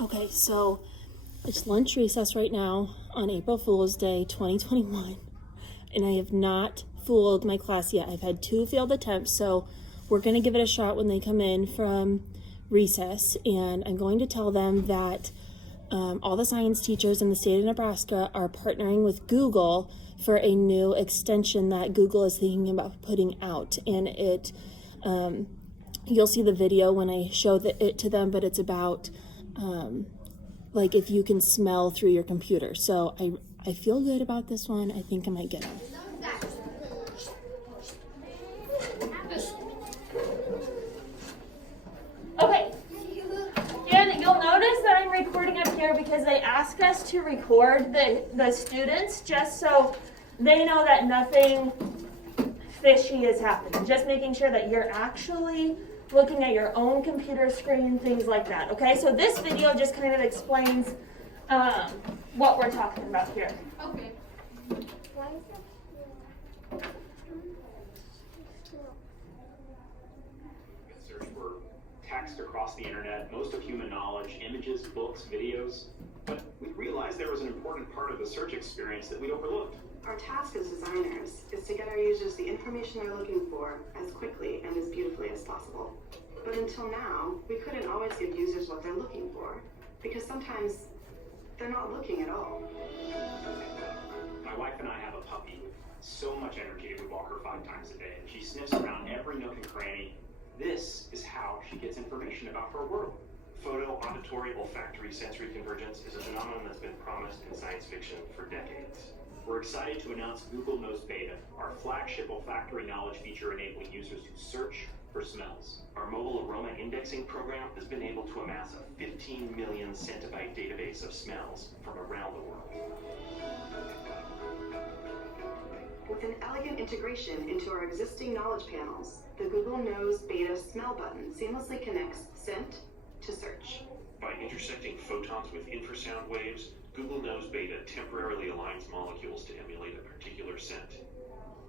Okay, so it's lunch recess right now on April Fool's Day 2021, and I have not fooled my class yet. I've had 2 failed attempts, so we're going to give it a shot when they come in from recess, and I'm going to tell them that all the science teachers in the state of Nebraska are partnering with Google for a new extension that Google is thinking about putting out, and it you'll see the video when I show it to them, but it's about like if you can smell through your computer. So I feel good about this one. I think I might get it. Okay, and you'll notice that I'm recording up here because they asked us to record the students just so they know that nothing fishy is happening. Just making sure that you're actually looking at your own computer screen, things like that. Okay, so this video just kind of explains what we're talking about here. Okay. Search for text across the internet, most of human knowledge, images, books, videos. But we realized there was an important part of the search experience that we'd overlooked. Our task as designers is to get our users the information they're looking for as quickly and as beautifully as possible. But until now, we couldn't always give users what they're looking for, because sometimes they're not looking at all. My wife and I have a puppy with so much energy. We walk her 5 times a day, and she sniffs around every nook and cranny. This is how she gets information about her world. Photo, auditory, olfactory, sensory convergence is a phenomenon that's been promised in science fiction for decades. We're excited to announce Google Knows Beta, our flagship olfactory knowledge feature enabling users to search for smells. Our mobile aroma indexing program has been able to amass a 15 million centibyte database of smells from around the world. With an elegant integration into our existing knowledge panels, the Google Knows Beta smell button seamlessly connects scent to search. By intersecting photons with infrasound waves, Google Knows Beta temporarily aligns molecules to emulate a particular scent.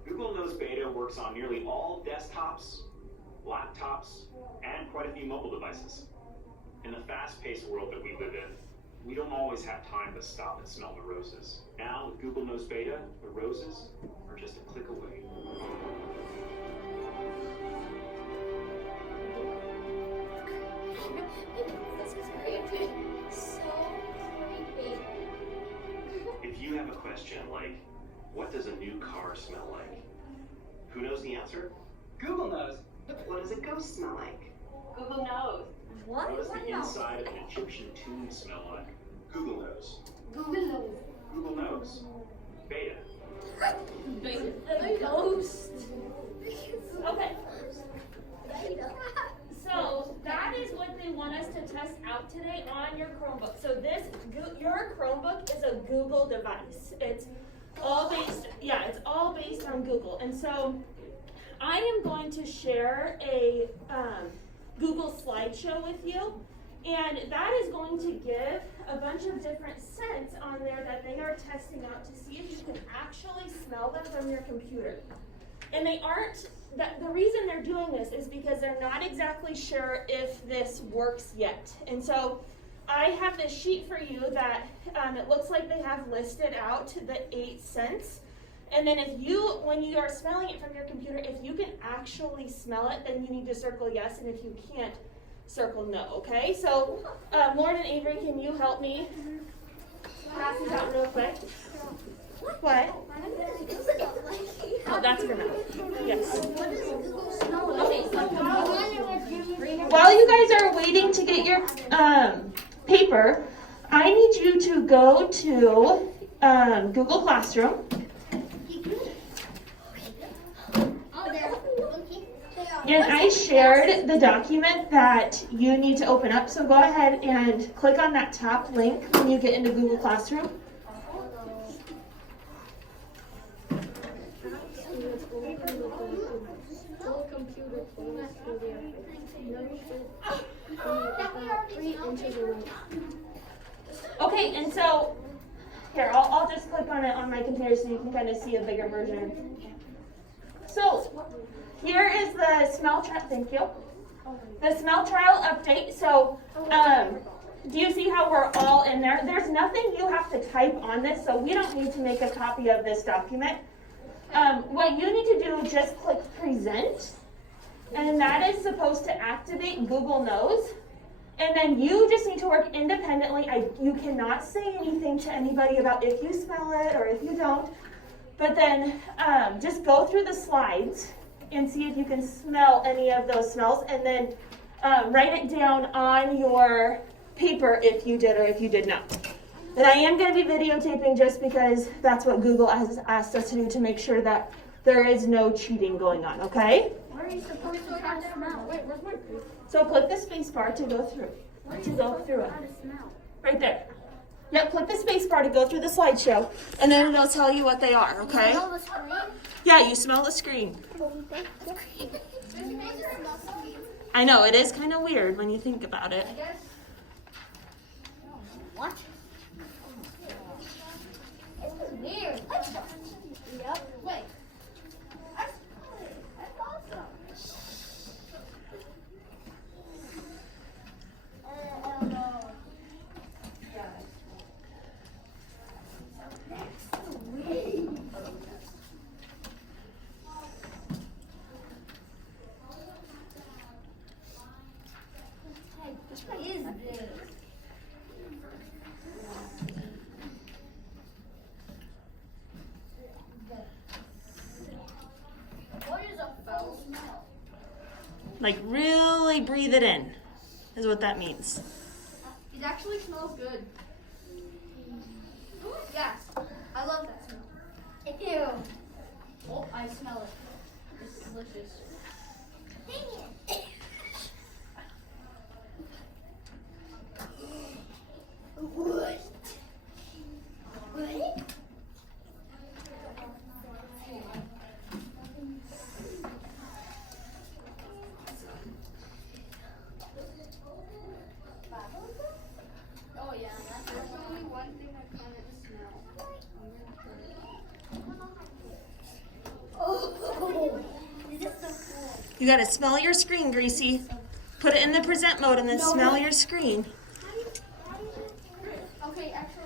Google Knows Beta works on nearly all desktops, laptops, and quite a few mobile devices. In the fast-paced world that we live in, we don't always have time to stop and smell the roses. Now, with Google Knows Beta, the roses are just a click away. This is creepy. So creepy. If you have a question like, what does a new car smell like? Who knows the answer? Google knows. What does a ghost smell like? Google knows. What does the What knows? inside of an Egyptian tomb smell like? Google knows. Google knows. Google knows. Beta. The ghost. Okay. So that is what they want us to test out today on your Chromebook. So your Chromebook is a Google device. It's all based on Google. And so I am going to share a Google slideshow with you, and that is going to give a bunch of different scents on there that they are testing out to see if you can actually smell them from your computer. And they aren't, the reason they're doing this is because they're not exactly sure if this works yet. And so I have this sheet for you that it looks like they have listed out the 8 scents. And then when you are smelling it from your computer, if you can actually smell it, then you need to circle yes, and if you can't, circle no, okay? So Lauren and Avery, can you help me pass these out real quick? What? Oh, that's for mouth. Yes. While you guys are waiting to get your paper, I need you to go to Google Classroom. And I shared the document that you need to open up, so go ahead and click on that top link when you get into Google Classroom. Okay, and so here, I'll just click on it on my computer so you can kind of see a bigger version. So here is the smell trial. Thank you. The smell trial update. So Do you see how we're all in there? There's nothing you have to type on this, so we don't need to make a copy of this document. What you need to do is just click present, and that is supposed to activate Google Knows. And then you just need to work independently. You cannot say anything to anybody about if you smell it or if you don't. But then just go through the slides and see if you can smell any of those smells, and then write it down on your paper if you did or if you did not. And I am going to be videotaping just because that's what Google has asked us to do to make sure that there is no cheating going on, okay? Where are you supposed to try to smell? Wait, where's my proof? So click the space bar to go through. It. Right there. Yep, click the space bar to go through the slideshow, and then it'll tell you what they are, okay? Smell the screen? Yeah, you smell the screen. I know, it is kind of weird when you think about it. What? It's weird. Yep. Wait. That's awesome. What is this? What is a foul smell? Like, really breathe it in, is what that means. It actually smells good. Yes, I love that smell. Ew. Oh, I smell it. It's delicious. What? What? Oh yeah, there's only one thing I can't smell. Oh, this is so cool. You gotta smell your screen, Gracie. Put it in the present mode and then smell your screen. Okay, actually.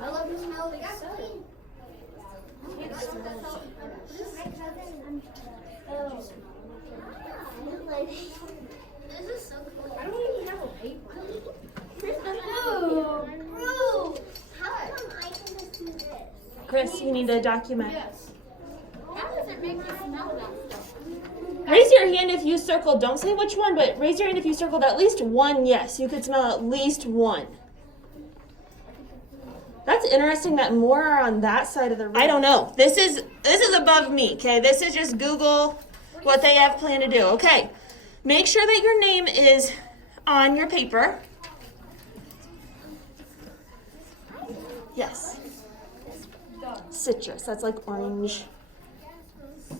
I love the smell of the screen. This is so cool. I don't even have a paper. Bro, how come I can just do this? Chris, you need a document. Yes. How does it make me smell that stuff? Raise your hand if you circled, don't say which one, but raise your hand if you circled at least one yes. You could smell at least one. That's interesting that more are on that side of the room. I don't know. This is above me, okay? This is just Google what they have planned to do. Okay. Make sure that your name is on your paper. Yes. Citrus. That's like orange. So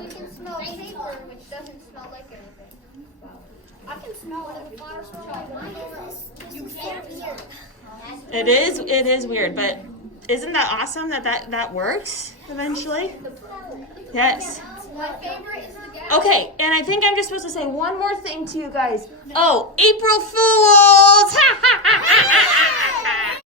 we can smell paper, which doesn't smell like anything. I can smell it if the flower smells like you can't. It is weird, but isn't that awesome that works eventually? Yes. My favorite is the gas. Okay, and I think I'm just supposed to say one more thing to you guys. Oh, April Fool!